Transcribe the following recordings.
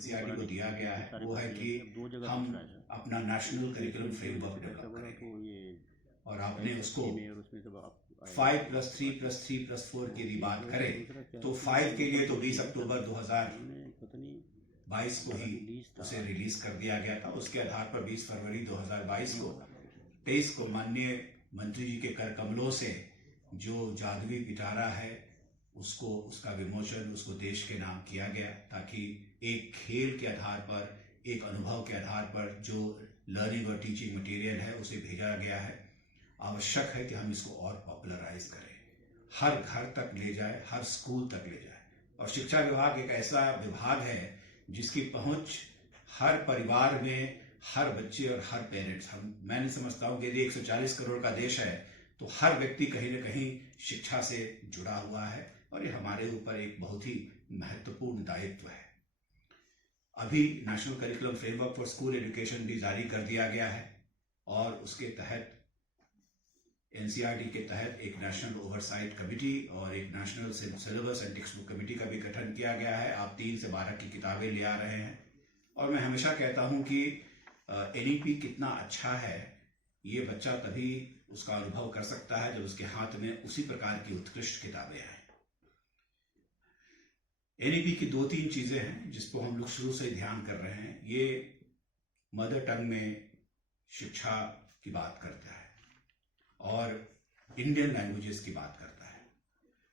NCERT को दिया गया है वो है कि हम अपना नेशनल करिकुलम फ्रेमवर्क डेवलप करेंगे। और आपने उसको 5+3+3+4 की यदि बात करें तो 5 के लिए तो 20 अक्टूबर 2022 को ही उसे रिलीज कर दिया गया था। उसके आधार पर 20 फरवरी 2022 को 23 को माननीय मंत्री जी के कर कमलों से जो जादुई पिटारा है उसको, उसका विमोचन उसको देश के नाम किया गया, ताकि एक खेल के आधार पर, एक अनुभव के आधार पर जो लर्निंग और टीचिंग मटेरियल है उसे भेजा गया है। आवश्यक है कि हम इसको और पॉपुलराइज करें, हर घर तक ले जाए, हर स्कूल तक ले जाए। और शिक्षा विभाग एक ऐसा विभाग है जिसकी पहुंच हर परिवार में, हर बच्चे और हर पेरेंट्स, मैं नहीं समझता हूं कि यदि 140 करोड़ का देश है तो हर व्यक्ति कहीं ना कहीं शिक्षा से जुड़ा हुआ है, और ये हमारे ऊपर एक बहुत ही महत्वपूर्ण दायित्व है। अभी national curriculum framework for school education भी जारी कर दिया गया है, और उसके तहत एनसीईआरटी के तहत एक नेशनल ओवरसाइट कमेटी और एक national syllabus and text book committee का भी गठन किया गया है। आप 3 से 12 की किताबें ले आ रहे हैं, और मैं हमेशा कहता हूं कि एनईपी कितना अच्छा है ये बच्चा तभी उसका अनुभव कर सकता है जब उसके हाथ में उसी प्रकार की उत्कृष्ट किताबें आए। एनईपी की 2-3 चीजें हैं जिसको हम लोग शुरू से ध्यान कर रहे हैं। ये मदर टंग में शिक्षा की बात करता है और इंडियन लैंग्वेजेस की बात करता है।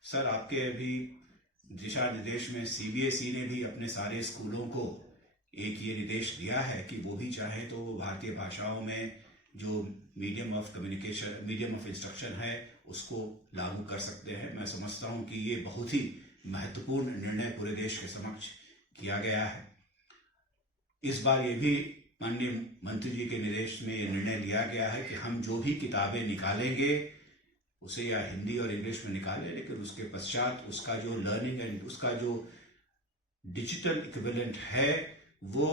सर, आपके अभी दिशा निर्देश में सीबीएसई ने भी अपने सारे स्कूलों को एक ये निर्देश दिया है कि वो भी चाहे तो वो भारतीय भाषाओं में जो medium of communication, medium of instruction है उसको लागू कर सकते हैं। मैं समझता हूं कि ये बहुत ही महत्वपूर्ण निर्णय पूरे देश के समक्ष किया गया है। इस बार ये भी माननीय मंत्री जी के निर्देश में ये निर्णय लिया गया है कि हम जो भी किताबें निकालेंगे उसे या हिंदी और इंग्लिश में निकालें, लेकिन उसके पश्चात उसका जो लर्निंग एंड उसका जो डिजिटल इक्विवेलेंट है वो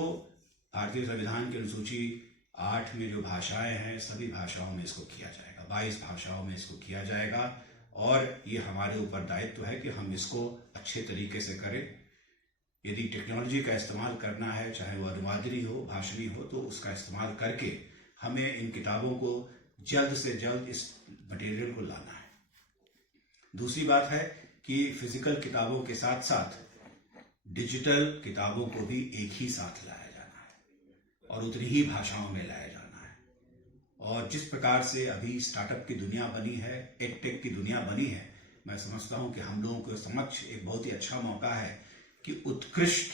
भारतीय संविधान की अनुसूची 8 में जो भाषाएं हैं सभी भाषाओं में इसको किया जाएगा, 22 भाषाओं में इसको किया जाएगा। और ये हमारे ऊपर दायित्व है कि हम इसको अच्छे तरीके से करें। यदि टेक्नोलॉजी का इस्तेमाल करना है, चाहे वो अनुवादनी हो, भाषणी हो, तो उसका इस्तेमाल करके हमें इन किताबों को जल्द से जल्द इस मटेरियल को लाना है। दूसरी बात है कि फिजिकल किताबों के साथ साथ डिजिटल किताबों को भी एक ही साथ लाया जाना है और उतनी ही भाषाओं में लाया जाना है। और जिस प्रकार से अभी स्टार्टअप की दुनिया बनी है, एडटेक की दुनिया बनी है, मैं समझता हूं कि हम लोगों के समक्ष एक बहुत ही अच्छा मौका है कि उत्कृष्ट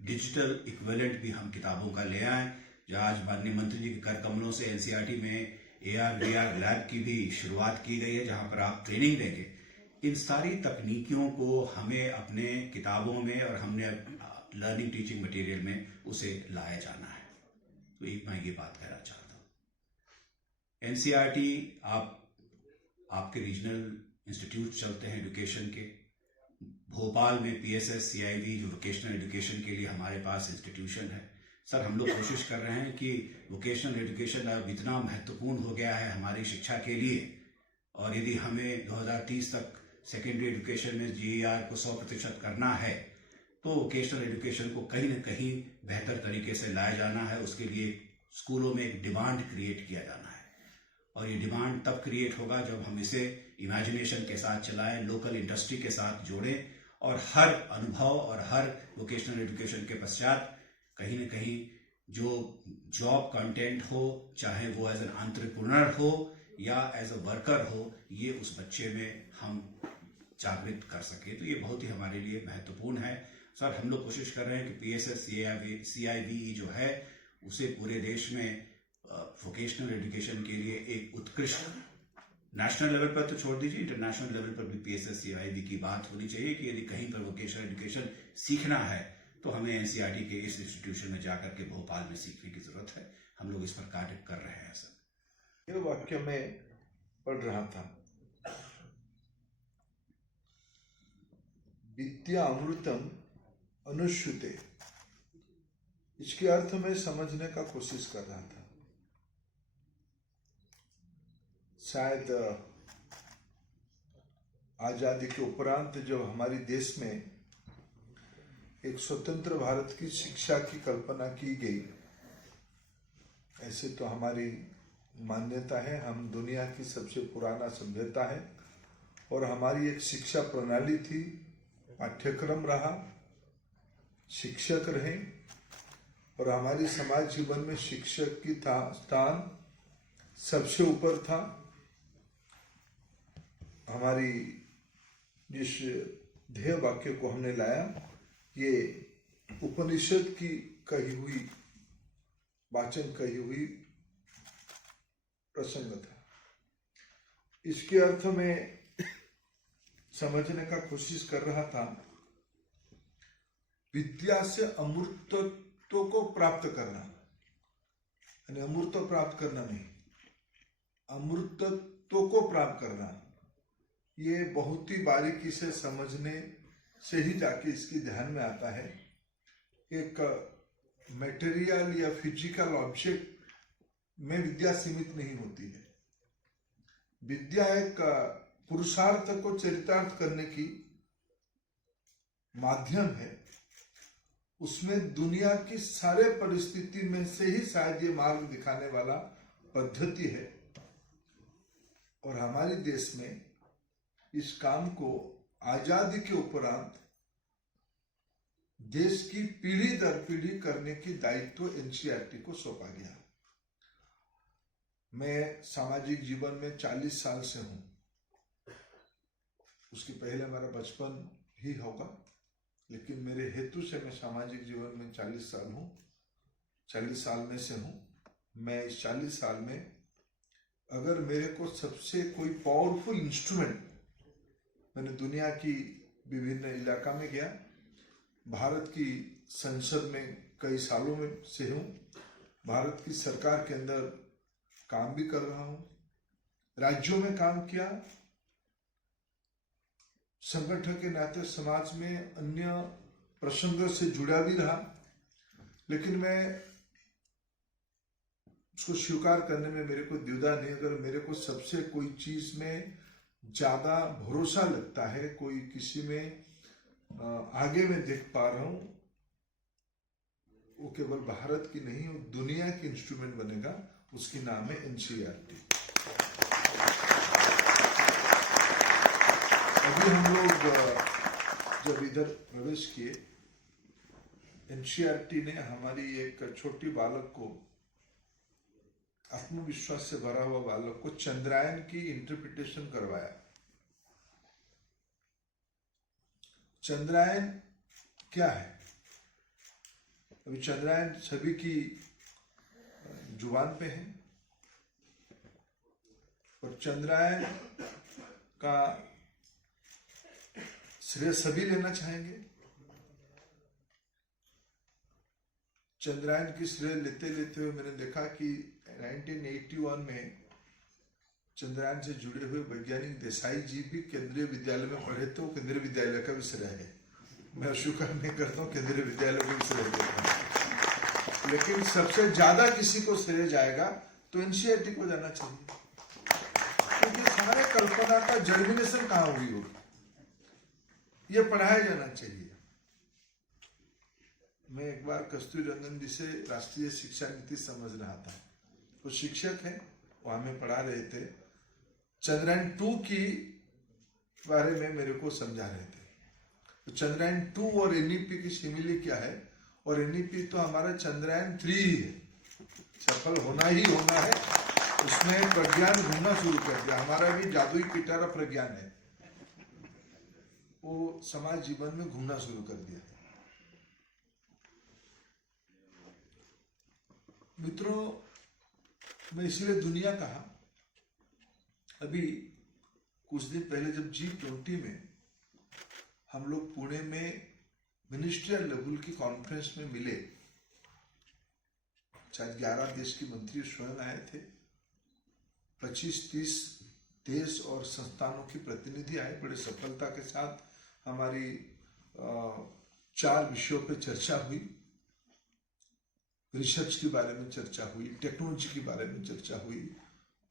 डिजिटल इक्विवेलेंट भी हम किताबों का ले आए। जो आज माननीय मंत्री जी के कर कमलों से एनसीईआरटी में AR/VR लैब की भी शुरुआत की गई है, जहां पर आप ट्रेनिंग देंगे। इन सारी तकनीकियों को हमें अपने किताबों में और हमने लर्निंग टीचिंग मटेरियल में उसे लाया जाना है। तो एक मैं ये बात कहना चाहता हूं। एनसीईआरटी आपके रीजनल इंस्टीट्यूट चलते हैं एजुकेशन के। भोपाल में PSS CIV जो वोकेशनल एजुकेशन के लिए हमारे पास इंस्टीट्यूशन है। सर, हम लोग कोशिश कर रहे हैं कि वोकेशनल एजुकेशन अब इतना महत्वपूर्ण हो गया है हमारी शिक्षा के लिए, और यदि हमें 2030 तक सेकेंडरी एजुकेशन में GER को 100% करना है तो वोकेशनल एजुकेशन को कहीं ना कहीं बेहतर तरीके से लाया जाना है। उसके लिए स्कूलों में एक डिमांड क्रिएट किया जाना है, और ये डिमांड तब क्रिएट होगा जब हम इसे इमेजिनेशन के साथ चलाएं, लोकल इंडस्ट्री के साथ जोड़ें, और हर अनुभव और हर वोकेशनल एजुकेशन के पश्चात कहीं ना कहीं जो जॉब कंटेंट हो, चाहे वो एज एन एंटरप्रेन्योर हो या एज अ वर्कर हो, ये उस बच्चे में हम जागृत कर सके। तो ये बहुत ही हमारे लिए महत्वपूर्ण है। सर, हम लोग कोशिश कर रहे हैं कि PSS CIVE जो है उसे पूरे देश में वोकेशनल एजुकेशन के लिए एक उत्कृष्ट, नेशनल लेवल पर तो छोड़ दीजिए, इंटरनेशनल लेवल पर भी PSS CIV की बात होनी चाहिए कि यदि कहीं पर वोकेशनल एजुकेशन सीखना है तो हमें एनसीईआरटी के इस इंस्टीट्यूशन में जाकर के भोपाल में सीखने की जरूरत है। हम लोग इस पर कार्य कर रहे हैं। सर, ये वाक्य में पढ़ रहा था, विद्या अमृतम अनुश्रुते, इसके अर्थ में समझने का कोशिश कर रहा था। शायद आजादी के उपरांत जो हमारी देश में एक स्वतंत्र भारत की शिक्षा की कल्पना की गई। ऐसे तो हमारी मान्यता है, हम दुनिया की सबसे पुराना सभ्यता है और हमारी एक शिक्षा प्रणाली थी, पाठ्यक्रम रहा, शिक्षक रहे और हमारी समाज जीवन में शिक्षक की स्थान सबसे ऊपर था। हमारी जिस ध्येय वाक्य को हमने लाया, ये उपनिषद की कही हुई वाचन कही हुई प्रसंग था। इसके अर्थ में समझने का कोशिश कर रहा था, विद्या से अमूर्तत्व को प्राप्त करना, यानी अमूर्त प्राप्त करना नहीं, अमूर्तत्व को प्राप्त करना, ये बहुत ही बारीकी से समझने से ही जाके इसकी ध्यान में आता है। एक मटेरियल या फिजिकल ऑब्जेक्ट में विद्या सीमित नहीं होती है। विद्या एक पुरुषार्थ को चरितार्थ करने की माध्यम है। उसमें दुनिया की सारे परिस्थिति में से ही शायद ये मार्ग दिखाने वाला पद्धति है और हमारे देश में इस काम को आजादी के उपरांत देश की पीढ़ी दर पीढ़ी करने की दायित्व एनसीईआरटी को सौंपा गया। मैं सामाजिक जीवन में 40 साल से हूं, उसके पहले मेरा बचपन ही होगा, लेकिन मेरे हेतु से मैं सामाजिक जीवन में 40 साल हूं, 40 साल में से हूं। मैं इस 40 साल में अगर मेरे को सबसे कोई पावरफुल इंस्ट्रूमेंट, मैंने दुनिया की विभिन्न इलाका में गया, भारत की संसद में कई सालों में से हूँ, भारत की सरकार के अंदर काम भी कर रहा हूँ, राज्यों में काम किया, संगठन के नाते समाज में अन्य प्रसंगों से जुड़ा भी रहा, लेकिन मैं उसको स्वीकार करने में मेरे को द्विधा नहीं। अगर मेरे को सबसे कोई चीज में ज्यादा भरोसा लगता है, कोई किसी में आगे मैं देख पा रहा हूं, वो केवल भारत की नहीं, वो दुनिया की इंस्ट्रूमेंट बनेगा, उसकी नाम है एनसीईआरटी। अभी हम लोग जब इधर प्रवेश किए, एनसीईआरटी ने हमारी एक छोटी बालक को, आत्मविश्वास से भरा हुआ बालक को चंद्रायन की इंटरप्रिटेशन करवाया। चंद्रायन क्या है? अभी चंद्रायन सभी की जुबान पे है और चंद्रायन का श्रेय सभी लेना चाहेंगे। चंद्रायन की श्रेय लेते लेते हुए मैंने देखा कि 1981 में चंद्रायन से जुड़े हुए वैज्ञानिक देसाई जी भी केंद्रीय विद्यालय में पढ़े, तो केंद्रीय विद्यालय का भी श्रेय है। मैं स्वीकार नहीं करता हूँ, केंद्रीय विद्यालय को भी श्रेय देता हूँ, लेकिन सबसे ज्यादा किसी को श्रेय जाएगा तो एनसीईआरटी को जाना चाहिए, क्योंकि सारे कल्पना का जर्मिनेशन कहाँ हुई होगी, ये पढ़ाया जाना चाहिए। मैं एक बार कस्तूरी रंगन जी से राष्ट्रीय शिक्षा नीति समझ रहा था, वो शिक्षक है, वो हमें पढ़ा रहे थे, चंद्रयान 2 की बारे में मेरे को समझा रहे थे। तो चंद्रयान 2 और एनईपी की सिमिली क्या है, और एनईपी तो हमारा चंद्रयान 3 ही है, सफल होना ही होना है, उसमें प्रज्ञान घूमना शुरू कर दिया। हमारा भी जादुई पिटारा प्रज्ञान है, वो समाज जीवन में घूमना शुरू कर दिया। मित्रों, मैं इसलिए दुनिया कहा, अभी कुछ दिन पहले जब G20 में हम लोग पुणे में मिनिस्ट्रियल लेवल की कॉन्फ्रेंस में मिले, शायद 11 देश की मंत्री स्वयं आए थे, 25-30 देश और संस्थानों की प्रतिनिधि आए, बड़े सफलता के साथ हमारी 4 विषयों पे चर्चा हुई। रिसर्च के बारे में चर्चा हुई, टेक्नोलॉजी के बारे में चर्चा हुई,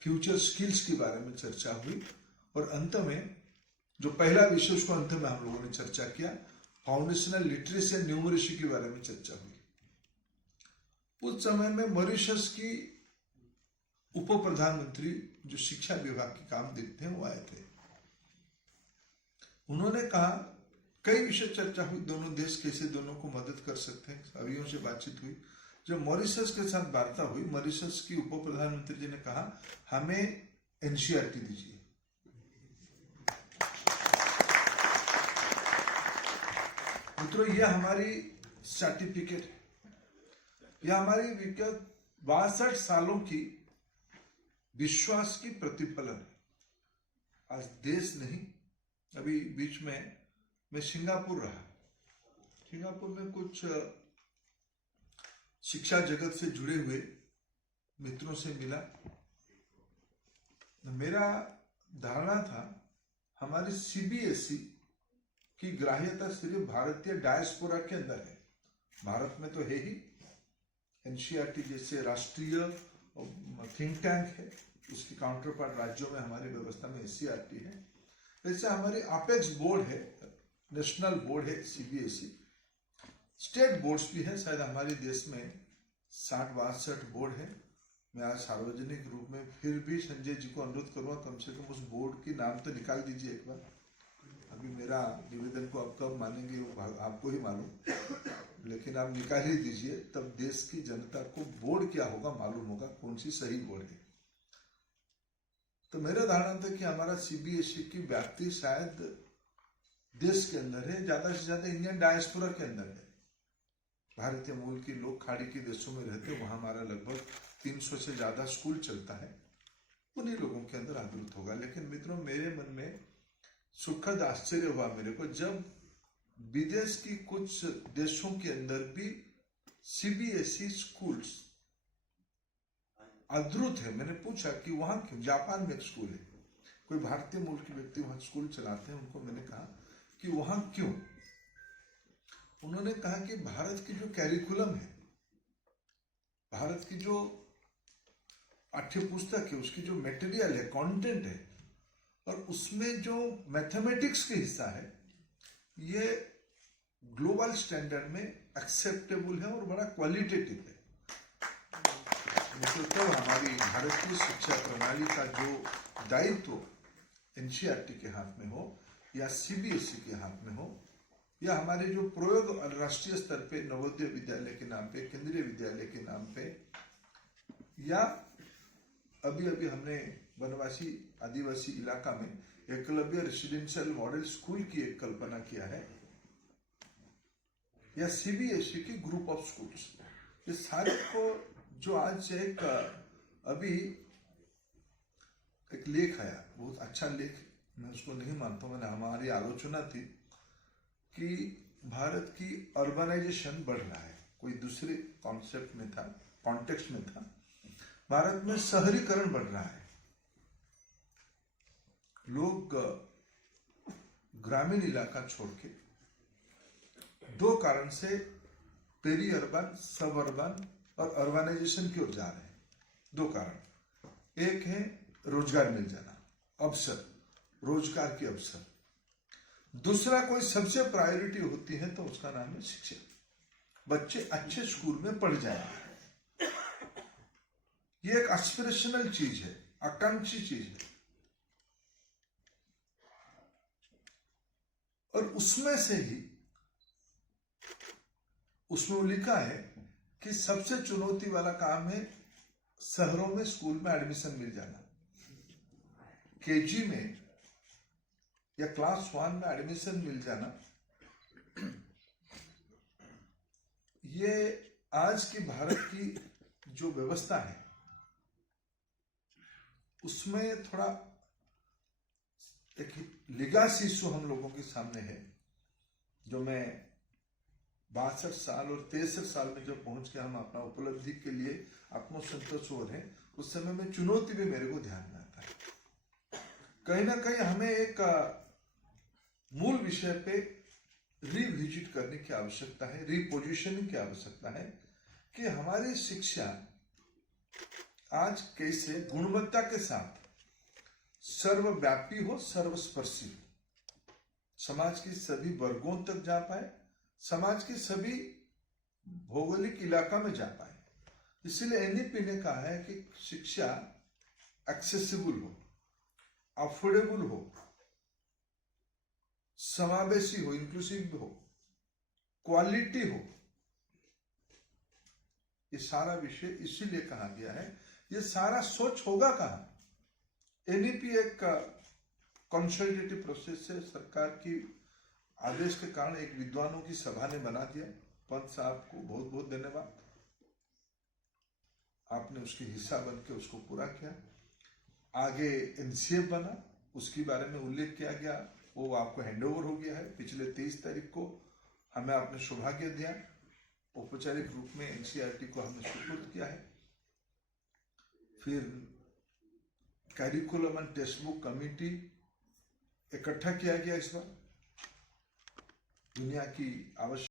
फ्यूचर स्किल्स के बारे में चर्चा हुई, और अंत में जो पहला विषय उसको अंत में हम लोगों ने चर्चा किया फाउंडेशनल लिटरेसी एंड न्यूमरेसी के बारे में चर्चा हुई। उस समय में मॉरिशस की उप प्रधानमंत्री जो शिक्षा विभाग के काम देखते हैं वो आए थे। उन्होंने कहा, कई विषय चर्चा हुई, दोनों देश कैसे दोनों को मदद कर सकते हैं, सभी से बातचीत हुई। जब मॉरिशस के साथ वार्ता हुई, मॉरिशस की उप प्रधानमंत्री जी ने कहा, हमें एनसीईआरटी दीजिए। मित्रों, यह हमारी सर्टिफिकेट है, यह हमारी विगत 62 सालों की विश्वास की प्रतिफलन है। आज देश नहीं, अभी बीच में मैं सिंगापुर रहा, सिंगापुर में कुछ शिक्षा जगत से जुड़े हुए मित्रों से मिला। मेरा धारणा था हमारी सीबीएसई की ग्राह्यता सिर्फ भारतीय डायस्पोरा के अंदर है। भारत में तो है ही, एनसीईआरटी जैसे राष्ट्रीय थिंक टैंक है, उसकी काउंटर पार्ट राज्यों में हमारी व्यवस्था में एससीईआरटी है। वैसे हमारी अपेक्स बोर्ड है, नेशनल बोर्ड है सीबीएसई, स्टेट बोर्ड्स भी है, शायद हमारे देश में 60-62 बोर्ड है। मैं आज सार्वजनिक रूप में फिर भी संजय जी को अनुरोध करूंगा, कम से कम उस बोर्ड की नाम तो निकाल दीजिए एक बार। अभी मेरा निवेदन को आप कब मानेंगे वो आपको ही मालूम, लेकिन आप निकाल ही दीजिए, तब देश की जनता को बोर्ड क्या होगा मालूम होगा, कौन सी सही बोर्ड है। तो मेरा धारणा था कि हमारा सीबीएसई की व्याप्ति शायद देश के अंदर है, ज्यादा से ज्यादा इंडियन डायस्पोरा के अंदर है। भारतीय मूल के लोग खाड़ी के देशों में रहते, वहां हमारा लगभग 300 से ज्यादा स्कूल चलता है, उन्हीं लोगों के अंदर आदृत होगा। लेकिन मित्रों, मेरे मन में सुखद आश्चर्य हुआ मेरे को, जब विदेश की कुछ देशों के अंदर भी सीबीएसई स्कूल्स अद्भुत है। मैंने पूछा कि वहां क्यों, जापान में एक स्कूल है, कोई भारतीय मूल के व्यक्ति वहां स्कूल चलाते हैं, उनको मैंने कहा कि वहां क्यों। उन्होंने कहा कि भारत की जो कैरिकुलम है, भारत की जो पाठ्य पुस्तक है, उसकी जो मटेरियल है, कंटेंट है, और उसमें जो मैथमेटिक्स का हिस्सा है, ये ग्लोबल स्टैंडर्ड में एक्सेप्टेबल है और बड़ा क्वालिटेटिव है। तो हमारी भारतीय शिक्षा प्रणाली का जो दायित्व एनसीईआरटी के हाथ में हो या सीबीएसई के हाथ में हो, या हमारे जो प्रयोग राष्ट्रीय स्तर पे नवोदय विद्यालय के नाम पे, केंद्रीय विद्यालय के नाम पे, या अभी अभी हमने वनवासी आदिवासी इलाका में एकलव्य रेसिडेंशियल मॉडल स्कूल की एक कल्पना किया है, या सीबीएसई की ग्रुप ऑफ स्कूल्स, ये सारे को जो आज एक अभी एक लेख आया, बहुत अच्छा लेख, मैं उसको नहीं मानता हूं, मैंने हमारी आलोचना थी कि भारत की अर्बनाइजेशन बढ़ रहा है, कोई दूसरे कॉन्सेप्ट में था, कॉन्टेक्स्ट में था, भारत में शहरीकरण बढ़ रहा है। लोग ग्रामीण इलाका छोड़ के दो कारण से पेरी अर्बन, सब अर्बन और अर्बनाइजेशन की ओर जा रहे हैं। दो कारण, एक है रोजगार मिल जाना, अवसर, रोजगार के अवसर। दूसरा कोई सबसे प्रायोरिटी होती है तो उसका नाम है शिक्षा, बच्चे अच्छे स्कूल में पढ़ जाएंगे। ये एक एस्पिरेशनल चीज है, आकांक्षी चीज है, और उसमें से ही उसमें लिखा है कि सबसे चुनौती वाला काम है शहरों में स्कूल में एडमिशन मिल जाना। केजी में या क्लास 1 में एडमिशन मिल जाना, ये आज की भारत की जो व्यवस्था है उसमें थोड़ा एक लिगासी इशू हम लोगों के सामने है, जो मैं 62 साल और 63 साल में जब पहुंच के हम अपना उपलब्धि के लिए आत्मसंतोष हो रहे हैं, उस समय में चुनौती भी मेरे को ध्यान में आता है। कहीं ना कहीं हमें एक मूल विषय पे रिविजिट करने की आवश्यकता है, रिपोजिशनिंग की आवश्यकता है कि हमारी शिक्षा आज कैसे गुणवत्ता के साथ सर्वव्यापी हो, सर्वस्पर्शी हो। समाज के सभी वर्गों तक जा पाए, समाज के सभी भौगोलिक इलाका में जा पाए। इसीलिए एनईपी ने कहा है कि शिक्षा एक्सेसिबल हो, अफोर्डेबल हो, समावेशी हो, इंक्लूसिव हो, क्वालिटी हो। ये सारा विषय इसीलिए कहा गया है। ये सारा सोच होगा कहां? एनईपी एक कंसल्टेटिव प्रोसेस है। सरकार की आदेश के कारण एक विद्वानों की सभा ने बना दिया। पंत साहब को बहुत बहुत धन्यवाद, आपने उसके हिस्सा बन के उसको पूरा किया। आगे एनसीएफ बना, उसके बारे में उल्लेख किया गया, वो आपको हैंडओवर हो गया है। पिछले 23 तारीख को हमें आपने सौभाग्य दिया, औपचारिक रूप में एनसीईआरटी को हमने सुपुर्द किया है। फिर curriculum and text book committee इकट्ठा किया गया। इस बार दुनिया की आवश्यक